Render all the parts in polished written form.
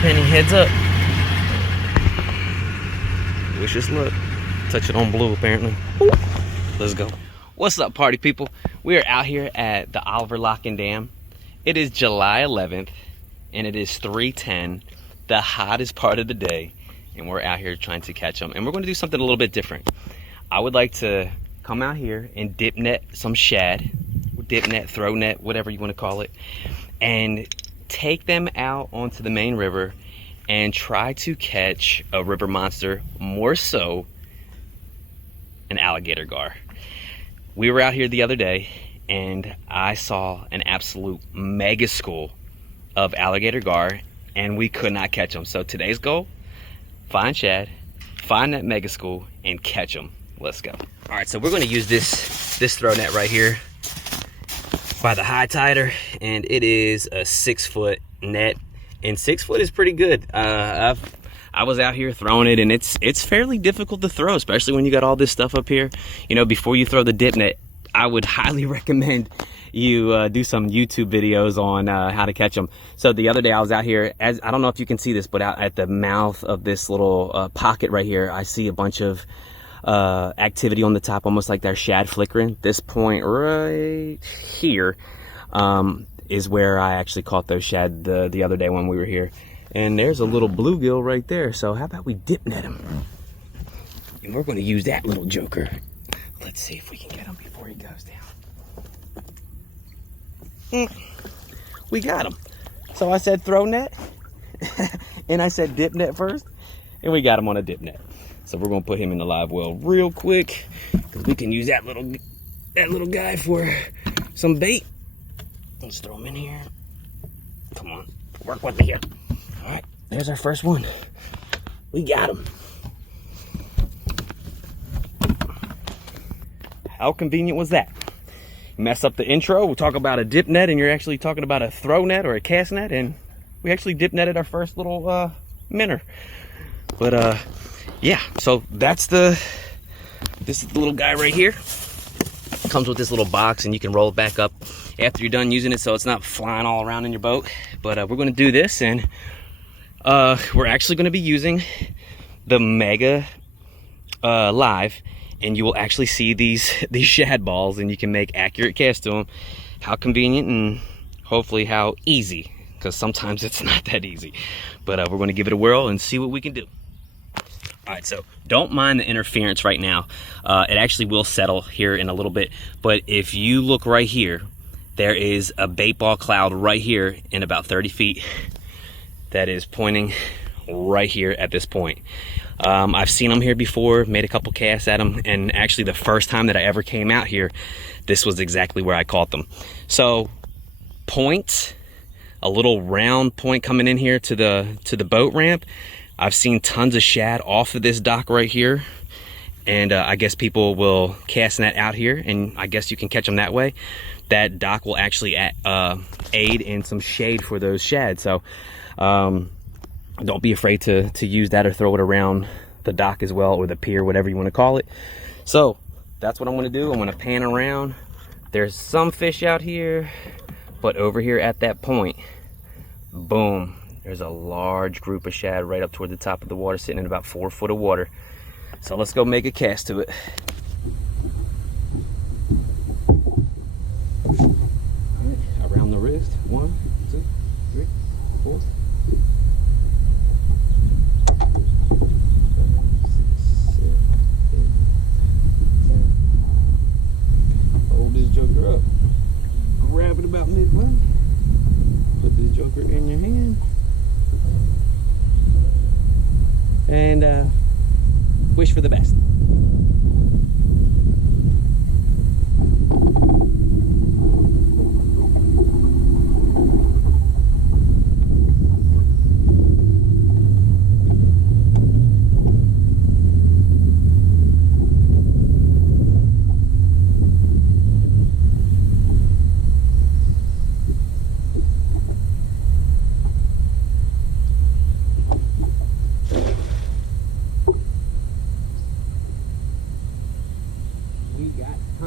Penny, heads up. Wish us luck. Touch it on blue, apparently. Ooh. Let's go. What's up, party people? We are out here at the Oliver Lock and Dam. It is July 11th, and it is 3:10, the hottest part of the day, and we're out here trying to catch them. And we're going to do something a little bit different. I would like to come out here and dip net some shad, dip net, throw net, whatever you want to call it, and take them out onto the main river and try to catch a river monster, more so an alligator gar. We were out here the other day and I saw an absolute mega school of alligator gar, and we could not catch them. So today's goal, find shad, find that mega school, and catch them. Let's go. All right, so we're gonna use this throw net right here by the high tider, and it is a 6-foot net, and 6 foot is pretty good. I was out here throwing it, and it's fairly difficult to throw, especially when you got all this stuff up here. You know, before you throw the dip net, I would highly recommend you do some YouTube videos on how to catch them. So the other day I was out here, as I don't know if you can see this, but out at the mouth of this little pocket right here, I see a bunch of activity on the top, almost like they're shad flickering. This point right here is where I actually caught those shad the other day when we were here. And there's a little bluegill right there. So how about we dip net him? And we're going to use that little joker. Let's see if we can get him before he goes down. We got him. So I said throw net, and I said dip net first, and we got him on a dip net. So we're gonna put him in the live well real quick, because we can use that little guy for some bait. Let's throw him in here. Come on, work with me here. All right, there's our first one. We got him. How convenient was that? Mess up the intro, we'll talk about a dip net, and you're actually talking about a throw net or a cast net, and we actually dip netted our first little minnow. But yeah, so this is the little guy right here. Comes with this little box, and you can roll it back up after you're done using it, so it's not flying all around in your boat. But we're going to do this, and we're actually going to be using the Mega Live, and you will actually see these shad balls, and you can make accurate casts to them. How convenient, and hopefully how easy, because sometimes it's not that easy. But we're going to give it a whirl and see what we can do. All right, so don't mind the interference right now. It actually will settle here in a little bit, but if you look right here, there is a bait ball cloud right here in about 30 feet that is pointing right here at this point. I've seen them here before, made a couple casts at them, and actually the first time that I ever came out here, this was exactly where I caught them. So point, a little round point coming in here to the boat ramp. I've seen tons of shad off of this dock right here, and I guess people will cast net out here, and I guess you can catch them that way. That dock will actually aid in some shade for those shad. So don't be afraid to use that or throw it around the dock as well, or the pier, whatever you want to call it. So that's what I'm going to do. I'm going to pan around. There's some fish out here, but over here at that point, boom, there's a large group of shad right up toward the top of the water, sitting in about 4 foot of water. So let's go make a cast to it. All right, around the wrist. 1, 2, 3, 4. 7, 8, 9, 10. Hold this joker up. Grab it about midway. Put this joker in your hand. And wish for the best.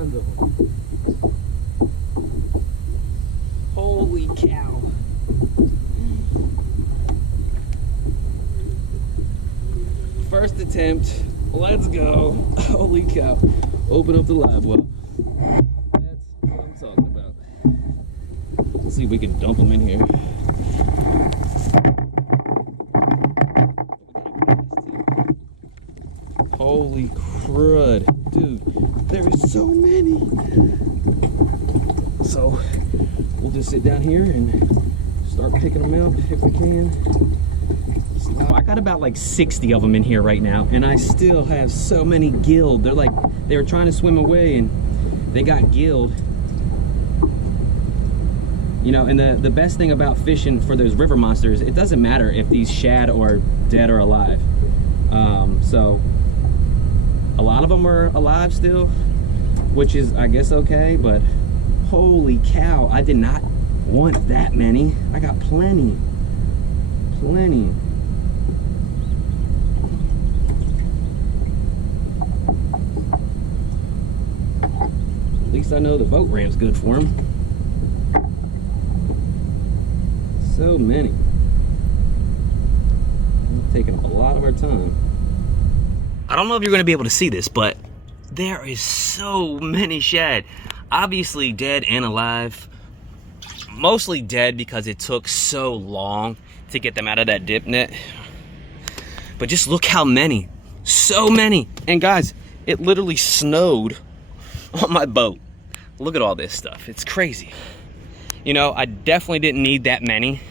tons of them. Holy cow. attempt. Let's go. Holy cow. Open up the live well. That's what I'm talking about. Let's see if we can dump them in here. Holy crud. Dude, there's so many. So, we'll just sit down here and start picking them out if we can. I got about like 60 of them in here right now, and I still have so many gilled. They're like, they were trying to swim away and they got gilled. You know, and the best thing about fishing for those river monsters, it doesn't matter if these shad are dead or alive. So a lot of them are alive still, which is, I guess, okay, but holy cow, I did not want that many. I got plenty. At least I know the boat ramp's good for them. So many. Taking up a lot of our time. I don't know if you're going to be able to see this, but there is so many shad. Obviously dead and alive. Mostly dead because it took so long to get them out of that dip net. But just look how many. So many. And guys, it literally snowed on my boat. Look at all this stuff. It's crazy. You know, I definitely didn't need that many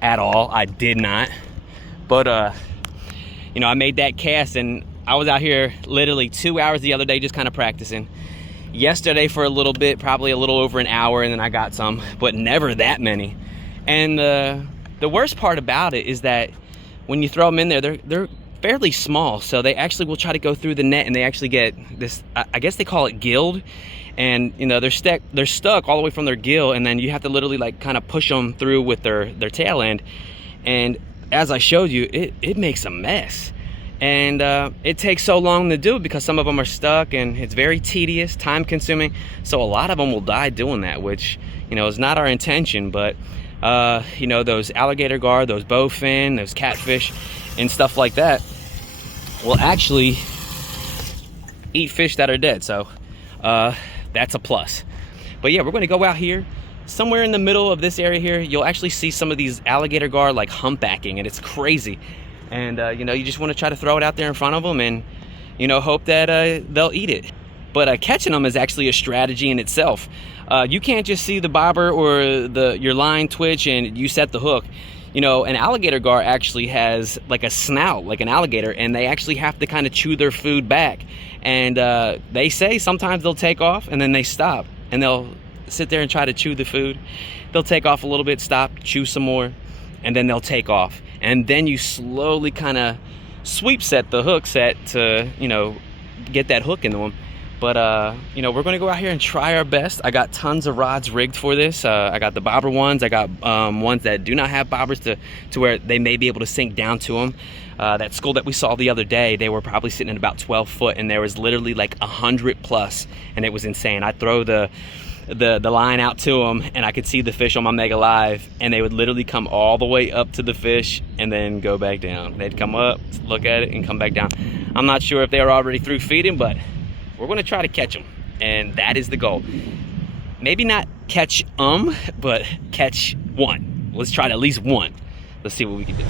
at all. I did not. But you know, I made that cast and I was out here literally 2 hours the other day just kind of practicing. Yesterday for a little bit, probably a little over an hour, and then I got some, but never that many. And the worst part about it is that when you throw them in there, they're fairly small, so they actually will try to go through the net, and they actually get this, I guess they call it gilled, and you know, they're stuck all the way from their gill, and then you have to literally like kind of push them through with their tail end. And as I showed you, it makes a mess. And it takes so long to do it because some of them are stuck, and it's very tedious, time consuming. So a lot of them will die doing that, which, you know, is not our intention. But you know, those alligator gar, those bowfin, those catfish and stuff like that will actually eat fish that are dead. So that's a plus. But yeah, we're going to go out here. Somewhere in the middle of this area here, you'll actually see some of these alligator gar like humpbacking, and it's crazy. And you know, you just want to try to throw it out there in front of them and, you know, hope that they'll eat it. But catching them is actually a strategy in itself. You can't just see the bobber or your line twitch and you set the hook. You know, an alligator gar actually has like a snout, like an alligator, and they actually have to kind of chew their food back. And they say sometimes they'll take off and then they stop, and they'll sit there and try to chew the food. They'll take off a little bit, stop, chew some more, and then they'll take off. And then you slowly kind of sweep set the hook set to, you know, get that hook into them. But you know, we're going to go out here and try our best. I got tons of rods rigged for this. I got the bobber ones. I got ones that do not have bobbers to where they may be able to sink down to them. That school that we saw the other day, they were probably sitting at about 12 foot, and there was literally like 100 plus, and it was insane. I throw the line out to them, and I could see the fish on my Mega Live, and they would literally come all the way up to the fish and then go back down. They'd come up, look at it, and come back down. I'm not sure if they were already through feeding, but we're going to try to catch them, and that is the goal. Maybe not catch but catch one. Let's try at least one. Let's see what we can do.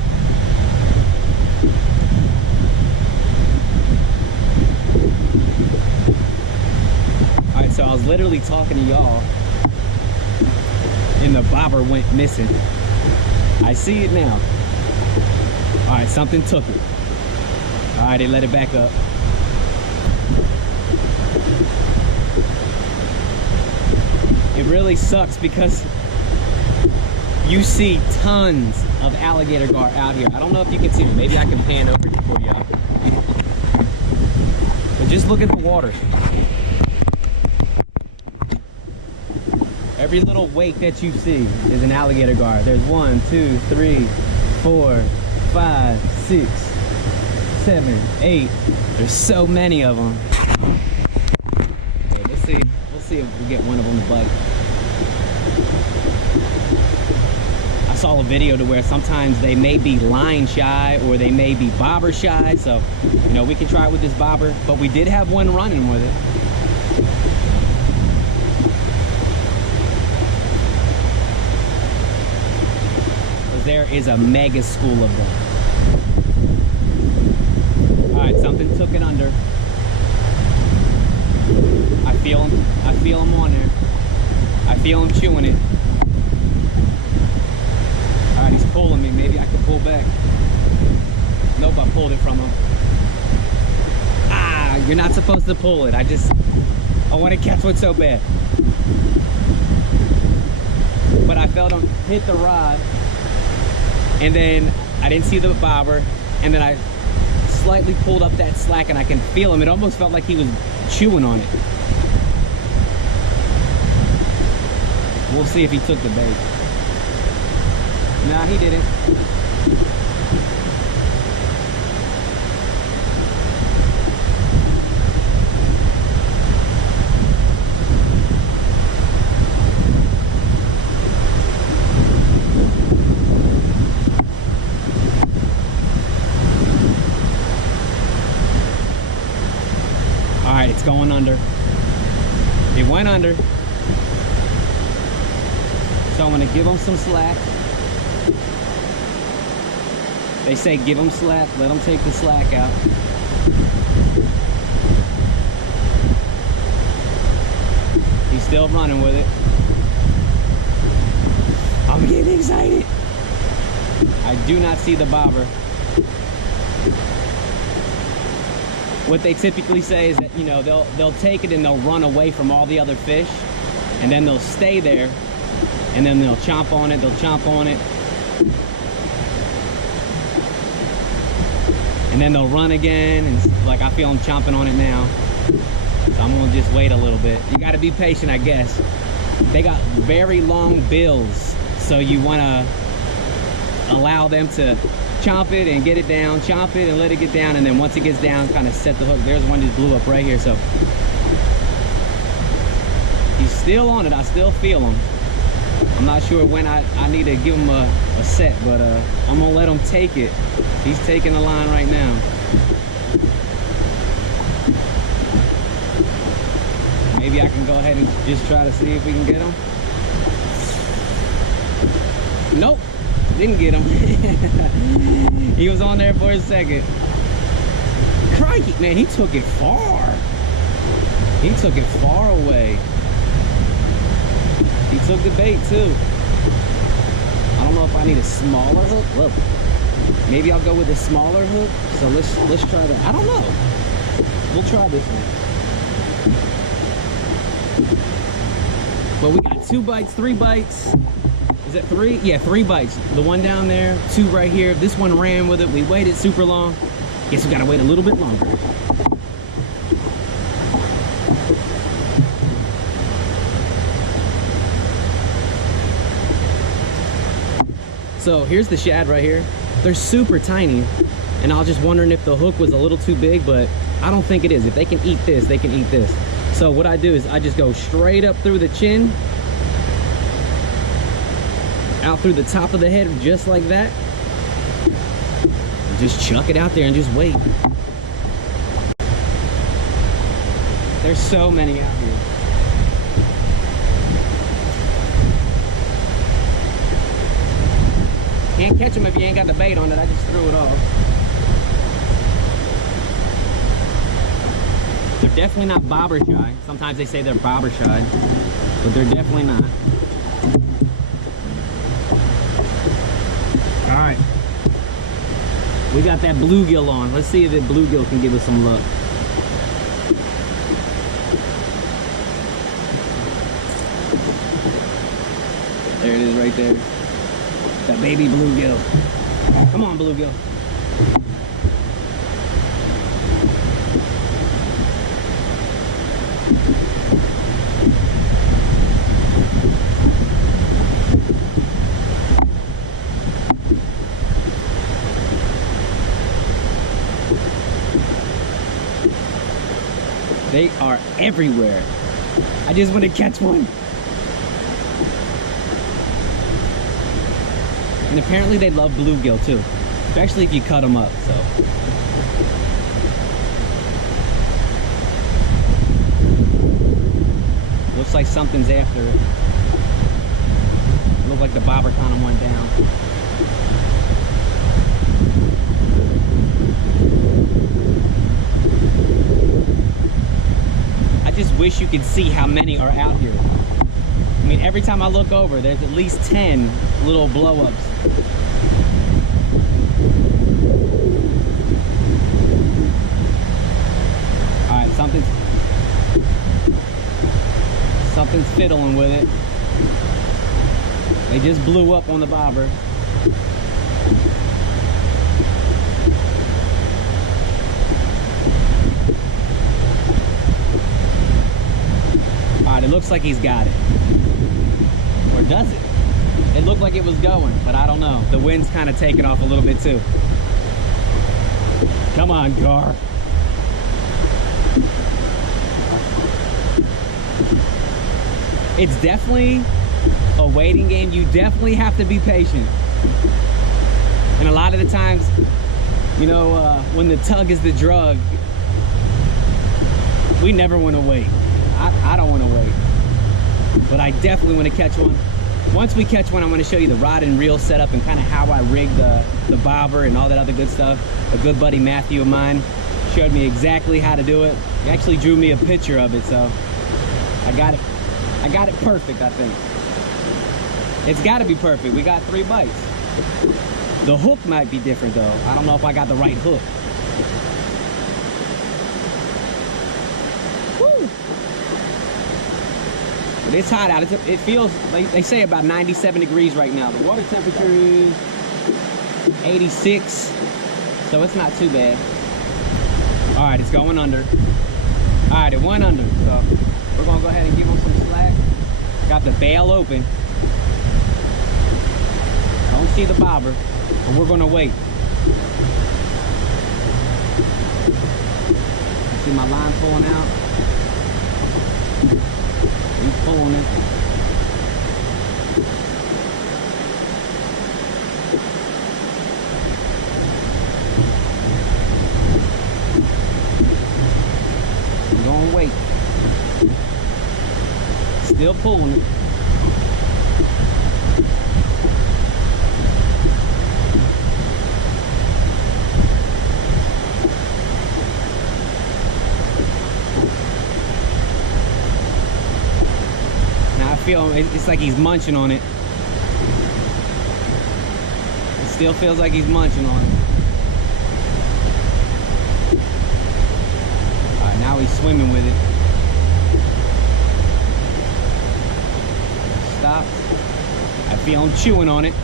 Alright, so I was literally talking to y'all, and the bobber went missing. I see it now. Alright, something took it. Alright, they let it back up. It really sucks because you see tons of alligator gar out here. I don't know if you can see them. Maybe I can pan over it for y'all. But just look at the water. Every little wake that you see is an alligator gar. There's 1, 2, 3, 4, 5, 6, 7, 8. There's so many of them. Okay, we'll see if we get one of them to bite. I saw a video to where sometimes they may be line shy or they may be bobber shy. So, you know, we can try it with this bobber, but we did have one running with it. There is a mega school of them. All right, something took it under. I feel him on there. I feel him chewing it. All right, he's pulling me. Maybe I can pull back. Nope, I pulled it from him. Ah, you're not supposed to pull it. I want to catch one so bad. But I felt him hit the rod. And then I didn't see the bobber, and then I slightly pulled up that slack and I can feel him. It almost felt like he was chewing on it. We'll see if he took the bait. Nah, he didn't. It's going under. It went under. So I'm gonna give him some slack. They say give him slack, let him take the slack out. He's still running with it. I'm getting excited. I do not see the bobber. What they typically say is that, you know, they'll take it and they'll run away from all the other fish, and then they'll stay there, and then they'll chomp on it, and then they'll run again, and like I feel them chomping on it now. So I'm gonna just wait a little bit. You gotta be patient, I guess. They got very long bills, so you wanna allow them to chomp it and get it down, chomp it and let it get down, and then once it gets down, kind of set the hook. There's one just blew up right here, so he's still on it. I still feel him. I'm not sure when I need to give him a set, but I'm gonna let him take it. He's taking the line right now. Maybe I can go ahead and just try to see if we can get him. Nope. Didn't get him. He was on there for a second. Crikey, man, he took it far. He took it far away. He took the bait too. I don't know if I need a smaller hook. Look, maybe I'll go with a smaller hook. So let's try that. I don't know. We'll try this one. But we got 2 bites, 3 bites. Is it 3? Yeah, 3 bites. The one down there, 2 right here. This one ran with it. We waited super long. Guess we gotta wait a little bit longer. So here's the shad right here. They're super tiny, and I was just wondering if the hook was a little too big, but I don't think it is. If they can eat this, they can eat this. So what I do is I just go straight up through the chin, out through the top of the head, just like that. Just chuck it out there and just wait. There's so many out here. Can't catch them if you ain't got the bait on it. I just threw it off. They're definitely not bobber shy. Sometimes they say they're bobber shy, but they're definitely not. All right, we got that bluegill on. Let's see if that bluegill can give us some luck. There it is right there. That baby bluegill. Come on, bluegill. They are everywhere. I just want to catch one. And apparently they love bluegill too, especially if you cut them up, so. Looks like something's after it. Looks like the bobber kind of went down. I just wish you could see how many are out here. I mean, every time I look over, there's at least 10 little blow-ups. All right, something's fiddling with it. They just blew up on the bobber. All right, it looks like he's got it. Or does it? It looked like it was going, but I don't know. The wind's kind of taking off a little bit too. Come on, Gar. It's definitely a waiting game. You definitely have to be patient. And a lot of the times, you know, when the tug is the drug, we never want to wait. I don't want to wait. But I definitely want to catch one. Once we catch one, I'm going to show you the rod and reel setup and kind of how I rigged the bobber and all that other good stuff. A good buddy, Matthew, of mine, showed me exactly how to do it. He actually drew me a picture of it, so I got it perfect, I think. It's got to be perfect. We got 3 bites. The hook might be different, though. I don't know if I got the right hook. Woo! But it's hot out. It feels, they say about 97 degrees right now. The water temperature is 86, so it's not too bad. All right, it's going under. All right, it went under, so we're gonna go ahead and give them some slack. Got the bail open. Don't see the bobber, but we're gonna wait. See my line pulling out. He's pulling it. I'm gonna wait. Still pulling it. Now I feel it's like he's munching on it. It still feels like he's munching on it. All right, now he's swimming with it. Stop. I feel him chewing on it.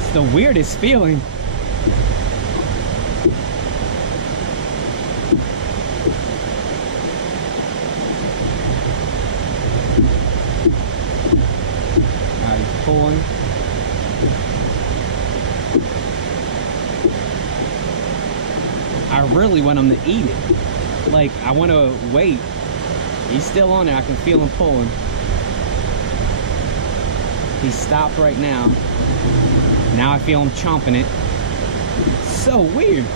It's the weirdest feeling. Alright, he's pulling. I really want him to eat it. Like, I want to wait. He's still on there. I can feel him pulling. He's stopped right now. Now I feel him chomping it. It's so weird.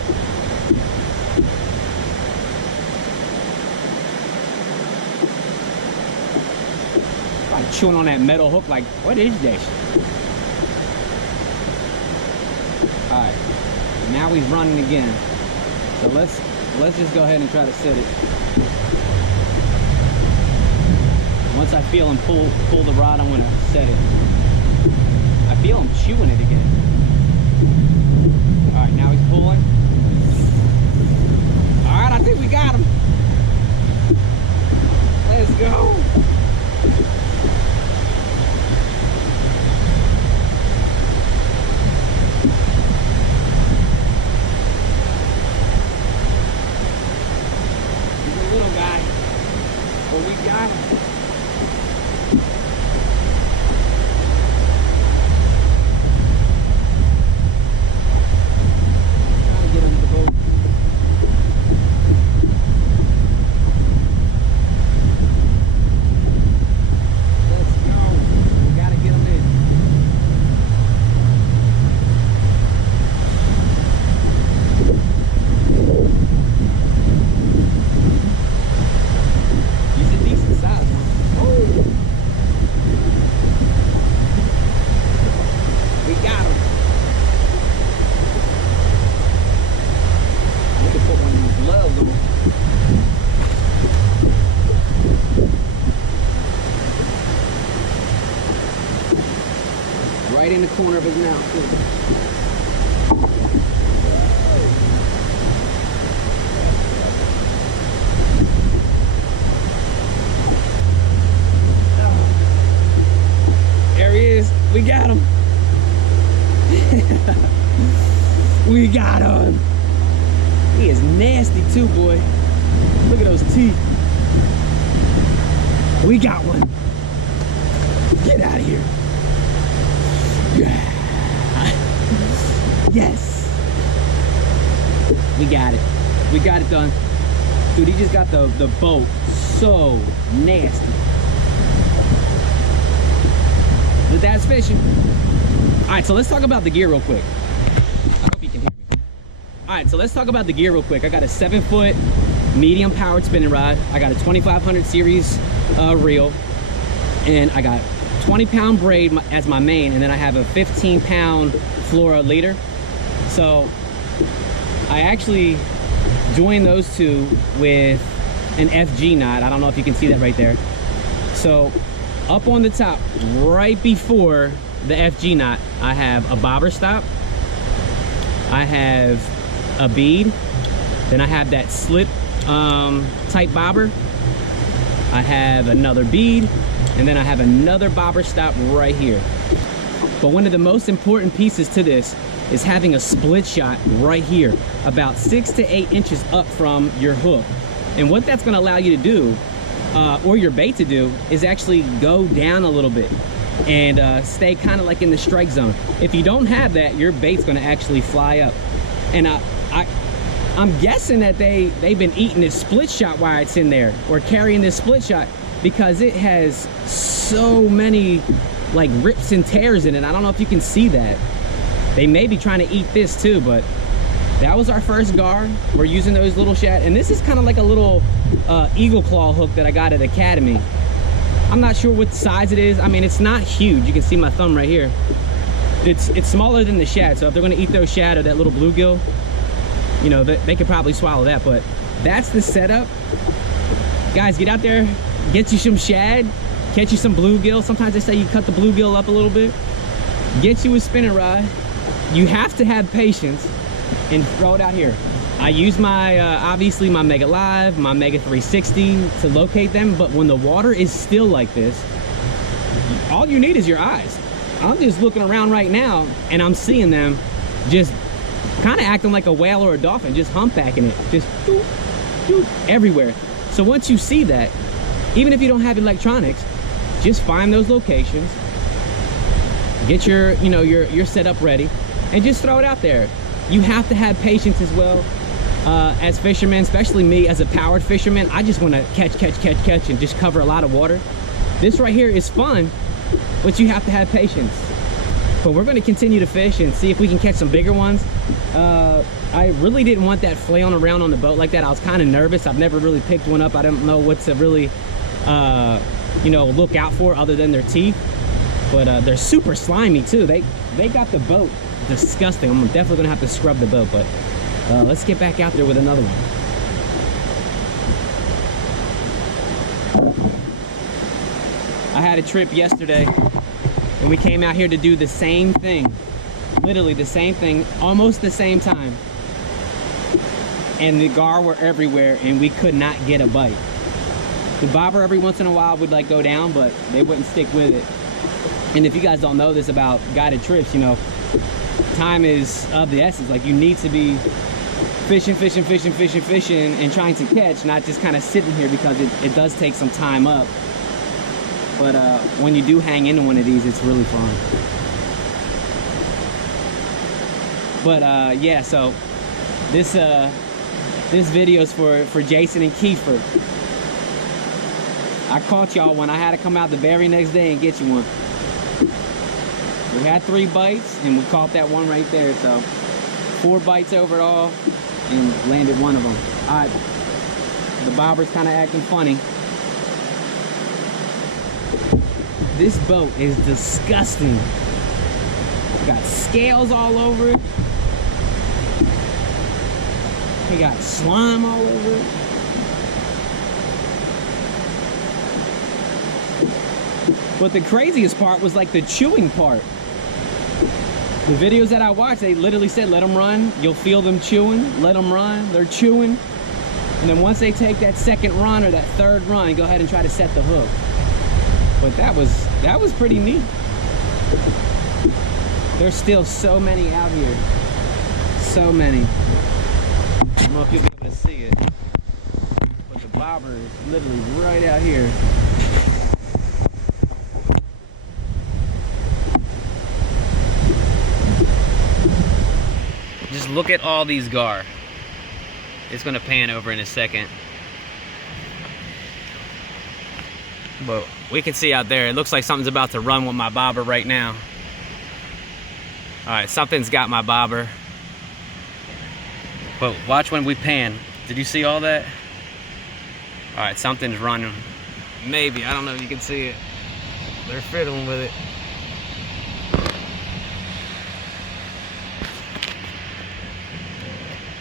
Like chewing on that metal hook. Like, what is this? All right. Now he's running again. So let's just go ahead and try to set it. Once I feel him pull the rod, I'm gonna set it. I feel him chewing it again. All right, now he's pulling. All right, I think we got him. Let's go. He's a little guy, but we got him. right in the corner of his mouth too. There he is. We got him. We got him. He is nasty too, boy. Look at those teeth. We got one. Get out of here. Yes. We got it. We got it done. Dude, he just got the boat so nasty. But that's fishing. All right, so let's talk about the gear real quick. I hope you can hear me. All right, so let's talk about the gear real quick. I got a 7-foot medium powered spinning rod. I got a 2500 series reel, and I got 20-pound braid as my main, and then I have a 15-pound Flora leader. So I actually joined those two with an FG knot. I don't know if you can see that right there. So up on the top, right before the FG knot, I have a bobber stop, I have a bead, then I have that slit type bobber, I have another bead, and then I have another bobber stop right here. But one of the most important pieces to this is having a split shot right here, about 6 to 8 inches up from your hook. And what that's gonna allow you to do, or your bait to do, is actually go down a little bit and stay kind of like in the strike zone. If you don't have that, your bait's gonna actually fly up. And I'm guessing that they've been eating this split shot while it's in there, or carrying this split shot, because it has so many like rips and tears in it. I don't know if you can see that. They may be trying to eat this too, but that was our first gar. We're using those little shad, and this is kind of like a little eagle claw hook that I got at Academy. I'm not sure what size it is. I mean, it's not huge. You can see my thumb right here. It's smaller than the shad, so if they're gonna eat those shad or that little bluegill, you know, they could probably swallow that. But that's the setup. Guys, get out there, get you some shad, catch you some bluegill. Sometimes they say you cut the bluegill up a little bit. Get you a spinning rod. You have to have patience and throw it out here. I use my, obviously my Mega Live, my Mega 360 to locate them, but when the water is still like this, all you need is your eyes. I'm just looking around right now and I'm seeing them just kind of acting like a whale or a dolphin, just humpbacking it, just doop, doop, everywhere. So once you see that, even if you don't have electronics, just find those locations, get your, you know, your setup ready, and just throw it out there. You have to have patience as well. As fishermen, especially me as a powered fisherman, I just want to catch and just cover a lot of water. This right here is fun, but you have to have patience. But we're going to continue to fish and see if we can catch some bigger ones. I really didn't want that flailing around on the boat like that. I was kind of nervous. I've never really picked one up. I don't know what to really you know, look out for other than their teeth. But they're super slimy too. They got the boat disgusting. I'm definitely gonna have to scrub the boat, but let's get back out there with another one. I had a trip yesterday and we came out here to do the same thing, literally the same thing, almost the same time, and the gar were everywhere and we could not get a bite. The bobber every once in a while would like go down, but they wouldn't stick with it. And if you guys don't know this about guided trips, you know, time is of the essence. Like, you need to be fishing and trying to catch, not just kind of sitting here, because it does take some time up. But when you do hang into one of these, it's really fun. But yeah, so this video is for Jason and Kiefer. I caught y'all when I had to come out the very next day and get you one. We had 3 bites and we caught that one right there. So 4 bites overall and landed one of them. All right, the bobber's kind of acting funny. This boat is disgusting. Got scales all over it. We got slime all over it. But the craziest part was like the chewing part. The videos that I watched, they literally said, let them run. You'll feel them chewing. Let them run. They're chewing. And then once they take that second run or that third run, go ahead and try to set the hook. But that was pretty neat. There's still so many out here. So many. I don't know if you'll be able to see it. But the bobber is literally right out here. Just look at all these gar. It's gonna pan over in a second. But we can see out there, it looks like something's about to run with my bobber right now. All right, something's got my bobber. But watch when we pan. Did you see all that? All right, something's running. Maybe, I don't know if you can see it. They're fiddling with it.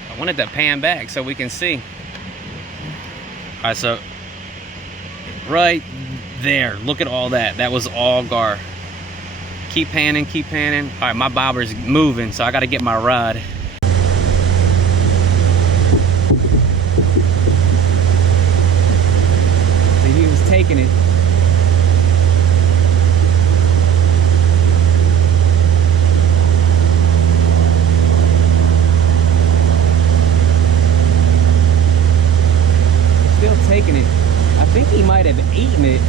I wanted to pan back so we can see. All right, so right there, look at all that. That was all gar. Keep panning, keep panning. All right, my bobber's moving, so I gotta get my rod. So he was taking it. Still taking it. I think he might have eaten it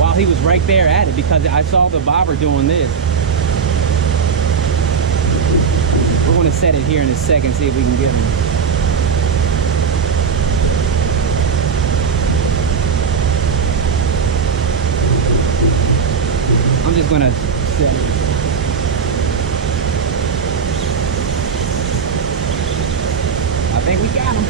while he was right there at it, because I saw the bobber doing this. We're going to set it here in a second, see if we can get him. I'm just going to set it. I think we got him.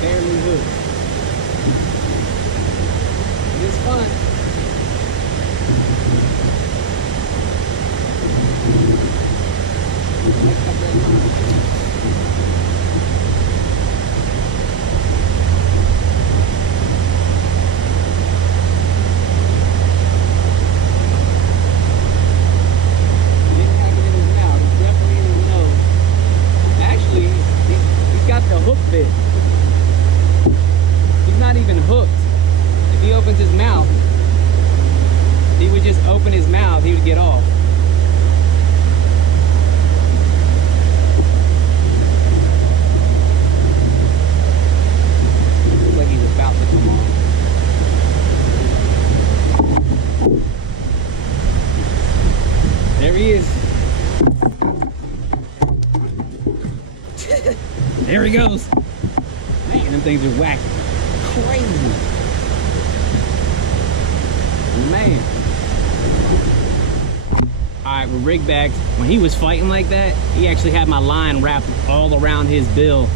Barely hooked. It is fun. The hook bit. He's not even hooked. If he opens his mouth, he would just open his mouth, he would get off. Looks like he's about to come off. There he is. There he goes. Man, them things are whack. Crazy. Man. Alright, we're rig bagged. When he was fighting like that, he actually had my line wrapped all around his bill,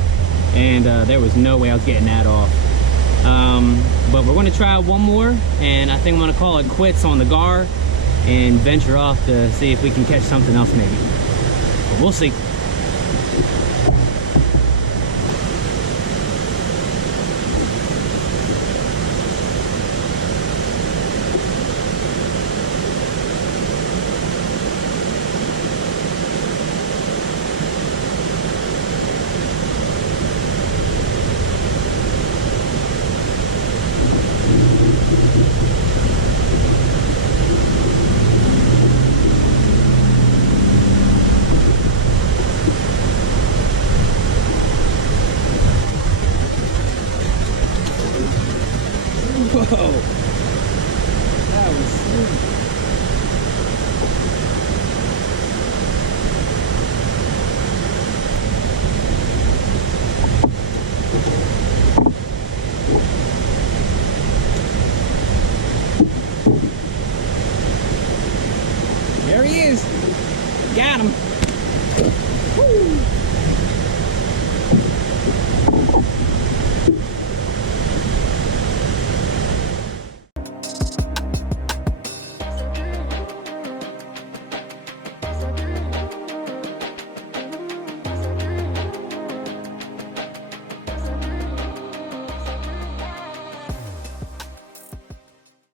and there was no way I was getting that off. But we're going to try one more, and I think I'm going to call it quits on the gar and venture off to see if we can catch something else maybe. But we'll see. Whoa, that was sweet. There he is. Got him. Woo.